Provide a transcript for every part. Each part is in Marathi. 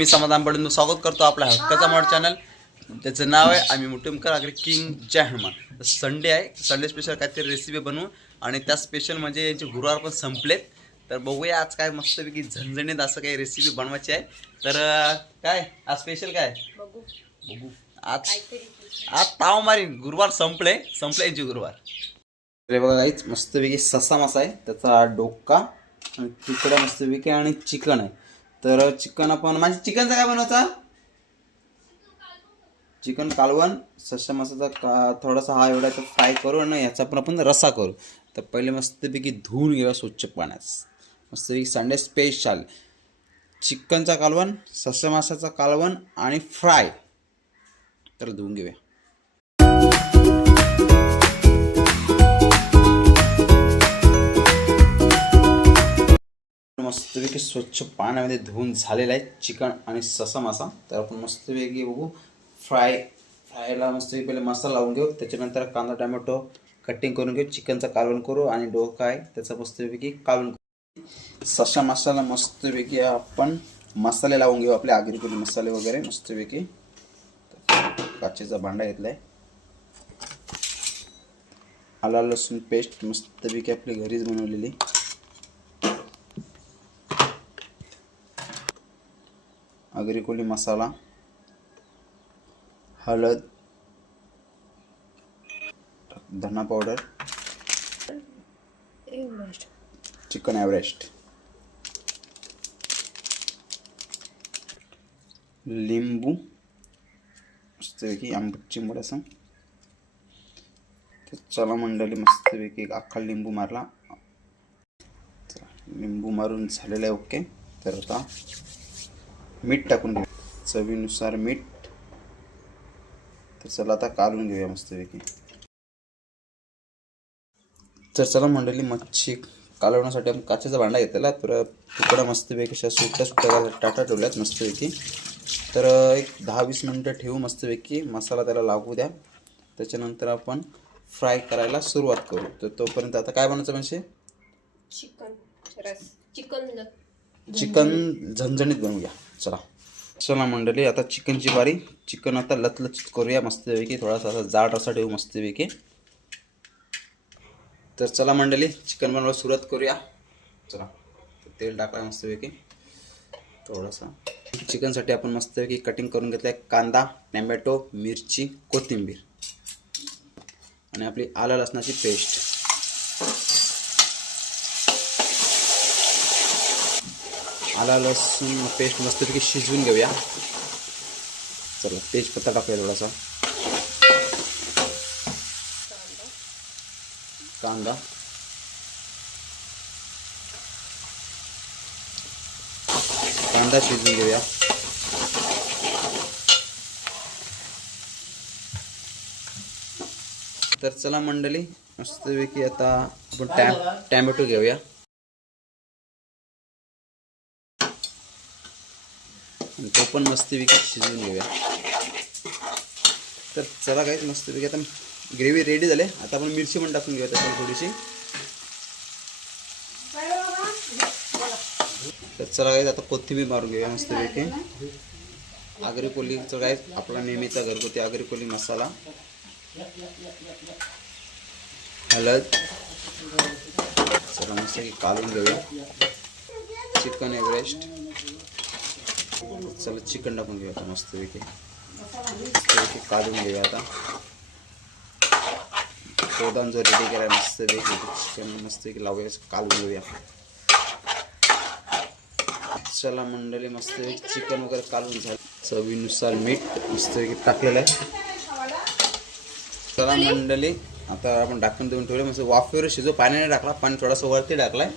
मी समाधान पडून स्वागत करतो आपल्या हक्काचा मॉड चॅनल. त्याचं नाव आहे आम्ही मुटुमकर आगरी किंग जय हनुमान. संडे आहे, संडे स्पेशल काहीतरी रेसिपी बनवू आणि त्या स्पेशल म्हणजे यांचे गुरुवार पण संपलेत. तर बघूया आज काय मस्तपैकी झणझणीत असं काही रेसिपी बनवायची आहे. तर काय आज स्पेशल काय बघू आज ताव मारीन. गुरुवार संपले यांचे गुरुवार. अरे बघा काहीच मस्तपैकी ससा मासा आहे, त्याचा डोका आणि तुकडा मस्तपैकी आणि चिकन आहे. तर चिकन आपण माझी चिकनचा काय बनवायचा, चिकन कालवण ससा मासाचा थोडासा हा एवढा फ्राय करू आणि याचा पण आपण रस्सा करू. तर पहिले मस्तपैकी धुवून घेऊया स्वच्छ पाण्यात. मस्तपैकी संडे स्पेशल चिकनचा कालवण, ससा मासाचा कालवण आणि फ्राय. तर धुवून घेऊया. मस्तपैकी स्वच्छ पाण्यामध्ये धुवून झालेला आहे चिकन आणि ससा मासा. तर आपण मस्तपैकी बघू फ्रायला मस्तपैकी पहिले मसाला लावून घेऊ, त्याच्यानंतर कांदा टोमॅटो कटिंग करून घेऊ, चिकनचा कालवण करू आणि डोका आहे त्याचा मस्तपैकी कालवण करू. ससा मसाला मस्तपैकी आपण मसाले लावून घेऊ, आपले आगरी कोली मसाले वगैरे मस्तपैकी. काचेचा भांडा घेतलाय, आला लसूण पेस्ट मस्तपैकी आपली घरीच बनवलेली, आगरी कोली मसाला, हळद, धना पावडर, चिकन एव्हरेस्ट, लिंबू मस्तपैकी आंबट चिंबड असं. चला मंडळी मस्तपैकी अख्खा लिंबू मारला. लिंबू मारून झालेला आहे ओके. तर आता मीठ टाकून घेऊ, चवीनुसार मीठ. तर चला आता कालवून घेऊया मस्तपैकी. तर चला मंडळी मच्छी कालवण्यासाठी आपण काचेचा भांडा घेतलेला. तर तुकडा मस्तपैकी अशा सुट्ट्या टाटा ठेवल्यात मस्तपैकी. तर एक 10-20 मिनटं ठेवू मस्तपैकी, मसाला त्याला लागू द्या. त्याच्यानंतर आपण फ्राय करायला सुरुवात करू. तर तोपर्यंत आता काय बनायचं म्हणजे चिकन झणझणीत बनवूया. चला मंडळी आता चिकनची बारी. चिकन आता लचलचीत करूया मस्तपैकी, थोडासा असा जाड रसा ठेवू मस्तपैकी. तर चला मंडळी चिकन बनवायला सुरुवात करूया. चला तेल टाकला मस्तपैकी थोडासा. चिकनसाठी आपण मस्तपैकी कटिंग करून घेतलं आहे कांदा, टोमॅटो, मिरची, कोथिंबीर आणि आपली आलं लसणाची पेस्ट. आला लसूण पेस्ट मस्तपैकी शिजवून घेऊया. चला तेजपत्ता टाकूया थोडासा, कांदा, शिजवून घेऊया. तर चला मंडळी मस्तपैकी आता आपण टॅमॅटो घेऊया. तो पण मस्तपैकी शिजवून घेऊया. तर चला काय मस्तपैकी आता ग्रेव्ही रेडी झाले. आता आपण मिरची पण टाकून घेऊया त्याच्यात थोडीशी. तर चला काय आता कोथिंबीर मारून घेऊया मस्तपैकी. आगरी कोलीचं काय आपला नेहमीचा घरगुती आगरी कोली मसाला, हळद. चला मस्तपैकी कालवून घेऊया. Chicken Everest. चला चिकन टाकून घेऊया आता मस्तपैकी काढून घेऊया. आता शोधान जो रेडी केला मस्तपैकी चिकन मस्तपैकी लावूया, कालवून घेऊया. चला मंडळी मस्तपैकी चिकन वगैरे कालवून झालं. चवीनुसार मीठ मस्तपैकी टाकलेलं आहे. चला मंडळी आता आपण ढाकून देऊन ठेवले. मस्त वाफेवर शिजव, पाण्याने टाकला, पाणी थोडासा वरती टाकलाय.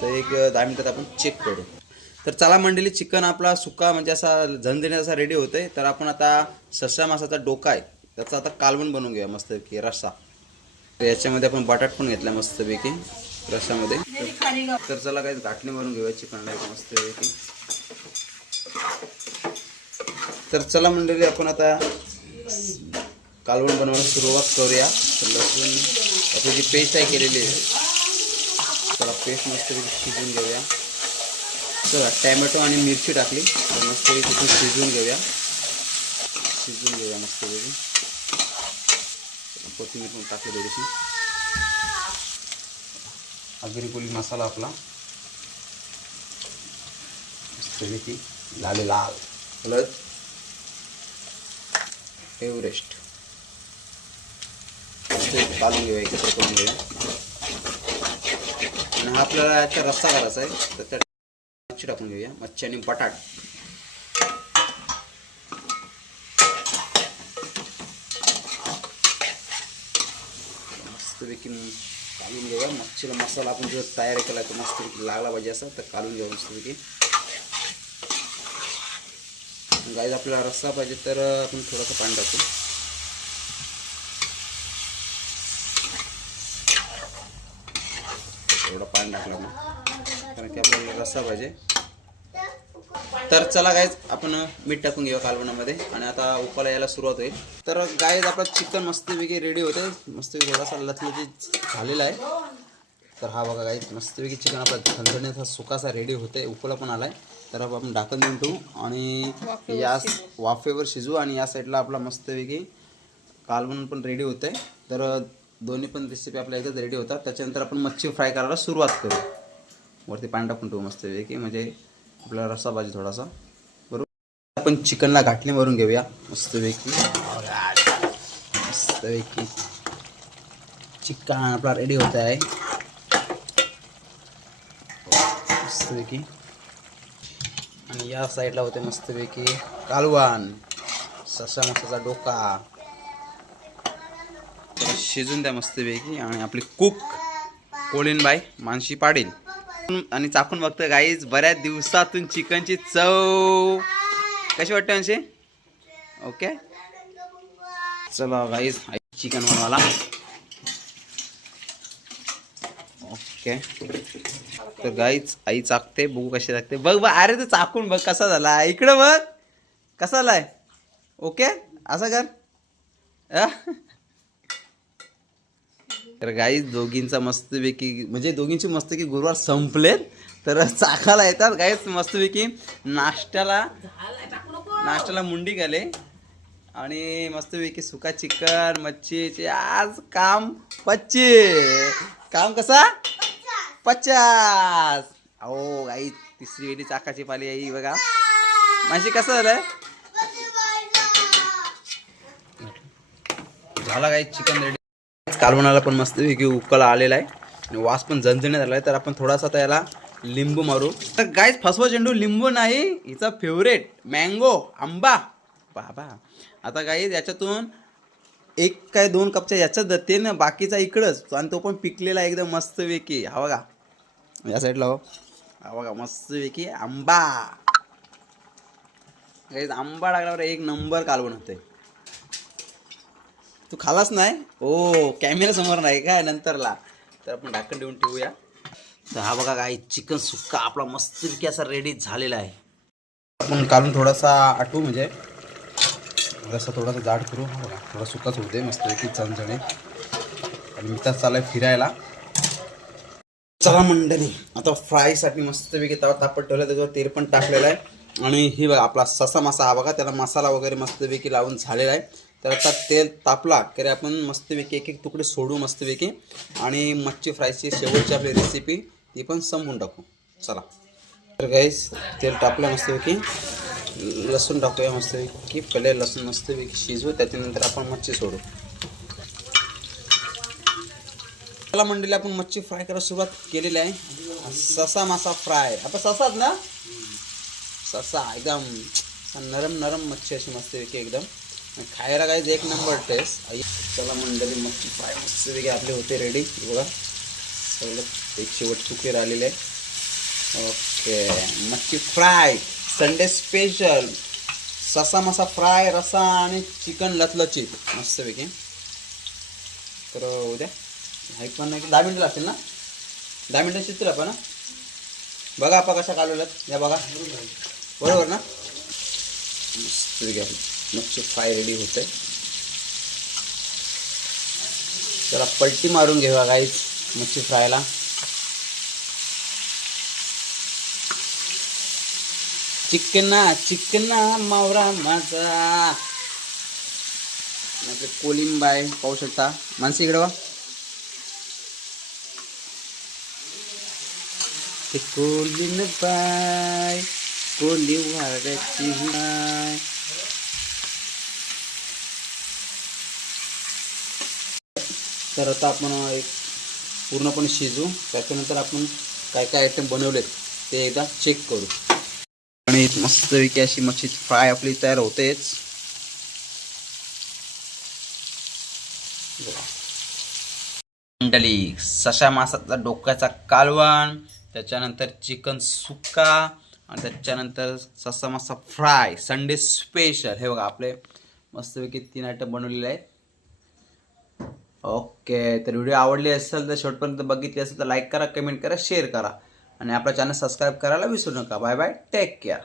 तर एक 10 मिनिटात आपण चेक करू. तर चला मंडळी चिकन आपला सुका म्हणजे असा झणझणीत असा रेडी होतोय. तर आपण आता ससा मासाचा डोका आहे त्याचा आता कालवण बनवून घेऊया मस्तपैकी रस्सा. तर याच्यामध्ये आपण बटाट पण घेतला मस्तपैकी रस्सामध्ये. तर चला काही गाठणी मारून घेऊया चिकनला मस्तपैकी. तर चला मंडळी आपण आता कालवण बनवायला सुरुवात करूया. तर लसूण आपली जी पेस्ट आहे केलेली आहे, चला पेस्ट मस्तपैकी शिजवून घेऊया. चला टॅमॅटो आणि मिरची टाकली तर मस्त तिथून शिजवून घेऊया मस्त वेळी. कोथिंबीर पण टाकली थोडीशी. आगरी कोळी मसाला आपला मस्तपैकी लाल लाल. हळद, एव्हरेस्ट काढून घेऊया, एकत्र करून घेऊया. आणि हा आपल्याला याचा रस्सा करायचा आहे तर त्या मच्छी टाकून घेऊया. मच्छी आणि बटाट मस्तपैकी काढून घेऊया. मच्छीला मसाला आपण जो तयार केला तो मस्तपैकी लागला पाहिजे असं तर काढून घेऊया मस्तपैकी. गाईज आपल्याला रस्सा पाहिजे तर आपण थोडंसं पाणी टाकू. थोडं पाणी टाकलं ना कारण की आपल्याला रस्सा पाहिजे. तर चला गाईज आपण मीठ टाकून घेऊया कालवणामध्ये आणि आता उपाला यायला सुरुवात होईल. तर गाईज आपला चिकन मस्तपैकी रेडी होते. मस्तपैकी थोडासा लथलथीत झालेला आहे. तर हा बघा गाईज मस्तपैकी चिकन आपला झणझणीचा सुकासा रेडी होते. उपाला पण आलाय तर आपण ढाकण देऊन ठेवू आणि या वाफेवर शिजवू. आणि या साईडला आपला मस्तपैकी कालवण पण रेडी होतं आहे. तर दोन्ही पण रेसिपी आपल्या याच्यात रेडी होतात. त्याच्यानंतर आपण मच्छी फ्राय करायला सुरुवात करू. वरती पाणी टाकून ठेवू मस्तपैकी म्हणजे आपल्याला रस्सा पाहिजे थोडासा. बरोबर आपण चिकनला घाटणी मारून घेऊया मस्तपैकी. चिकन आपला रेडी होत आहे मस्तपैकी. आणि या साईडला होते मस्तपैकी कालवण, ससा मसाचा डोका शिजून द्या मस्तपैकी. आणि आपली कुक कोळीनबाई मानशी पाडील आणि चाकून बघतोय गाईज बऱ्याच दिवसातून चिकनची चव कशी वाटते मानशी. ओके चला गाईज चिकन बनवायला. ओके तर गाईज आई चाकते बघू कशी लागते. बघ बघ अरे ते चाकून बघ कसा झाला. इकडं बघ कसा झालाय. ओके असं कर. तर गाईज दोघींचा मस्तपैकी म्हणजे दोघींची मस्तपैकी गुरुवार संपलेत तर चाकाला येतात गाईज मस्तपैकी नाश्त्याला मुंडी घाले आणि मस्तपैकी सुका चिकन मच्छीचे आज काम काम कसा 50. अहो गाईज तिसरी वेळी चाकाची पाली आई बघा माझी कसं झालंय. झाला गाईज चिकन रेडी. कालवणाला पण मस्तपैकी उकळा आलेला आहे आणि वास पण झणझणीत आला आहे. तर आपण थोडासा त्याला लिंबू मारू. तर गाईज फसवा चेंडू लिंबू नाही हिचा फेवरेट मँगो आंबा बाबा. आता गाईज याच्यातून 1 काय 2 कपच्या याच्यात जाते ना बाकीचा इकडंच आणि तो पण पिकलेला एकदम मस्तपैकी. हा बघा या साईडला हो हा बघा मस्तपैकी आंबा. गाईज आंबा टाकल्यावर एक नंबर कालवण होते. तू खालाच नाही ओ कॅमेरा समोर नाही काय नंतरला. तर आपण ढाकण देऊन ठेवूया. तर हा बघा काय चिकन सुक्का आपला मस्तपैकी असा रेडी झालेला आहे. आपण काढून थोडासा आटू म्हणजे थोडासा जाड करू. हा बघा थोडा सुक्काच होऊ दे मस्तपैकी झणझणे. आणि मी तर चाललाय फिरायला. चला मंडळी आता फ्रायसाठी मस्तपैकी तवा तापत ठेवला त्याच्यावर तेल पण टाकलेलं आहे. आणि ही बघा आपला ससा मासा हा बघा त्याला मसाला वगैरे मस्तपैकी लावून झालेला आहे. तर आता तेल तापला की आपण मस्तपैकी एक तुकडे सोडू मस्तपैकी आणि मच्छी फ्रायची शेवटची आपली रेसिपी ती पण संपवून टाकू. चला तर गाईस तेल टाकलं मस्तपैकी. लसूण टाकूया मस्तपैकी. पहिले लसूण मस्तपैकी शिजवू त्याच्यानंतर आपण मच्छी सोडू. चला मंडळी आपण मच्छी फ्राय करायला सुरुवात केलेली आहे. ससा मासा फ्राय आपण ससाच ना ससा एकदम नरम नरम मच्छी अशी मस्तपैकी एकदम खायला काय एक नंबर टेस्ट. चला मंडळी मच्छी फ्राय मस्तपैकी आपले होते रेडी. बघा सगळं एक शेवट तुके राहिलेले आहे. ओके मच्छी फ्राय संडे स्पेशल ससा मासा फ्राय रसा आणि चिकन लचलचीत मस्तपैकी. तर उद्या हाईक पण नाही 10 मिनिटं लागतील ना 10 मिनिटं शिजतील आपण. बघा आपण कशा कालवल्यात या बघा बरोबर ना. मस्तपैकी मच्छी फ्राय रेडी होते. जरा पलटी मारून घेऊया गाईज मच्छी फ्रायला. चिकना चिकना मावरा माझा. कोलिंब आहे पाहू शकता. माणसं इकडे वा. ते कोलिन बाय कोली वाड्याची बाय. तर आता आपण एक पूर्णपणे शिजू. त्याच्यानंतर आपण काय काय आयटम बनवलेत ते एकदा चेक करू. आणि मस्तपैकी अशी मच्छी फ्राय आपली तयार होतेच. मंडळी सशा मासाचा डोक्याचा कालवण, त्याच्यानंतर चिकन सुक्का आणि त्याच्यानंतर ससा मासा फ्राय संडे स्पेशल. हे बघा आपले मस्तपैकी 3 आयटम बनवलेले आहेत. ओके, तर व्हिडिओ आवडली असेल तर शेवटपर्यंत बघितली असेल तर लाईक करा, कमेंट करा, शेअर करा आणि आपला चॅनल सबस्क्राईब करायला विसरू नका. Bye bye, take care.